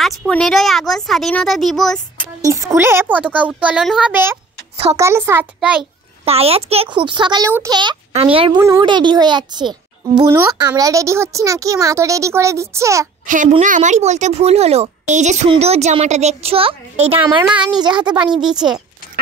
আজ 15ই আগস্ট স্বাধীনতা দিবস। স্কুলে পতাকা উত্তোলন হবে সকাল 7টায়। তাই আজকে খুব সকালে উঠে আমি আর বুনু রেডি হয়ে যাচ্ছে। বুনু, আমরা রেডি হচ্ছি নাকি মা তো রেডি করে দিচ্ছে? হ্যাঁ বুনু, আমারই বলতে ভুল হলো। এই যে সুন্দর জামাটা দেখছো, এটা আমার মা নিজে হাতে বানিয়ে দিয়েছে।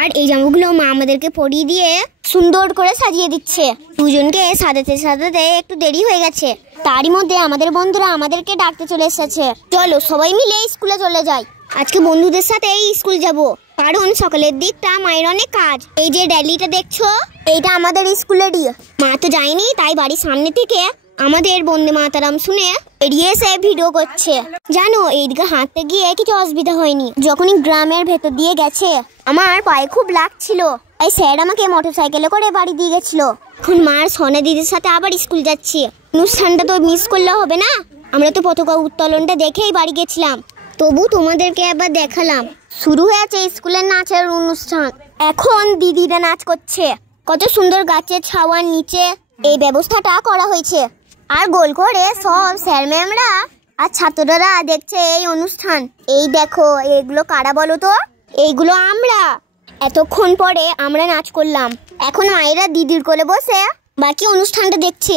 আর এই জামাগুলো মা আমাদেরকে পরিয়ে দিয়ে সুন্দর করে সাজিয়ে দিচ্ছে। দুজনকে সাজাতে সাজাতে একটু দেরি হয়ে গেছে। তারই মধ্যে আমাদের বন্ধুরা আমাদেরকে ডাকতে চলে এসেছে। চলো সবাই মিলে স্কুলে চলে যাই। আজকে বন্ধুদের সাথে স্কুল যাব, কারণ সকালের দিকটা মায়ের অনেক কাজ। এই যে র্যালিটা দেখছো, এইটা আমাদের স্কুলেরই। মা তো যায়নি, তাই বাড়ির সামনে থেকে আমাদের বন্দে মাতারাম শুনে এড়িয়ে এসে ভিডিও করছে। জানো, এইদিকে হাঁটতে গিয়ে কিছু অসুবিধা হয়নি। যখনই গ্রামের ভেতর দিয়ে গেছে আমার পায়ে খুব লাগছিল, তাই স্যার আমাকে মোটরসাইকেলে করে বাড়ি দিয়ে গেছিল। এখন মার সোনা দিদির সাথে আবার স্কুল যাচ্ছি। অনুষ্ঠানটা তো মিস করলে হবে না। আমরা তো পতাকা উত্তোলনটা দেখেই বাড়ি গেছিলাম, তবু তোমাদেরকে আবার দেখালাম। শুরু হয়েছে স্কুলের নাচের অনুষ্ঠান। এখন দিদিরা নাচ করছে। কত সুন্দর গাছের ছাওয়ার নিচে এই ব্যবস্থাটা করা হয়েছে। আর গোল করে সব স্যার ম্যামরা আর ছাত্ররা দেখছে এই অনুষ্ঠান। এই দেখো, এগুলো কারা বলো তো? এইগুলো আমরা। এতক্ষণ পরে আমরা নাচ করলাম। এখন মায়েরা দিদির কোলে বসে বাকি অনুষ্ঠানটা দেখছে।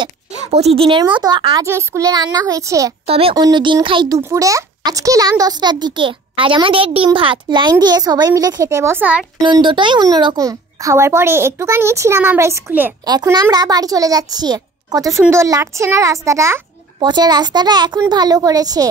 প্রতিদিনের মতো আজও স্কুলে রান্না হয়েছে, তবে অন্যদিন খাই দুপুরে। আজ খেলাম 10টার দিকে। আজ আমাদের ডিম ভাত। লাইন দিয়ে সবাই মিলে খেতে বসার আনন্দটাই অন্যরকম। খাওয়ার পরে একটুখানি ছিলাম আমরা স্কুলে। এখন আমরা বাড়ি চলে যাচ্ছি। কত সুন্দর লাগছে না রাস্তাটা? পচা রাস্তাটা এখন ভালো করেছে।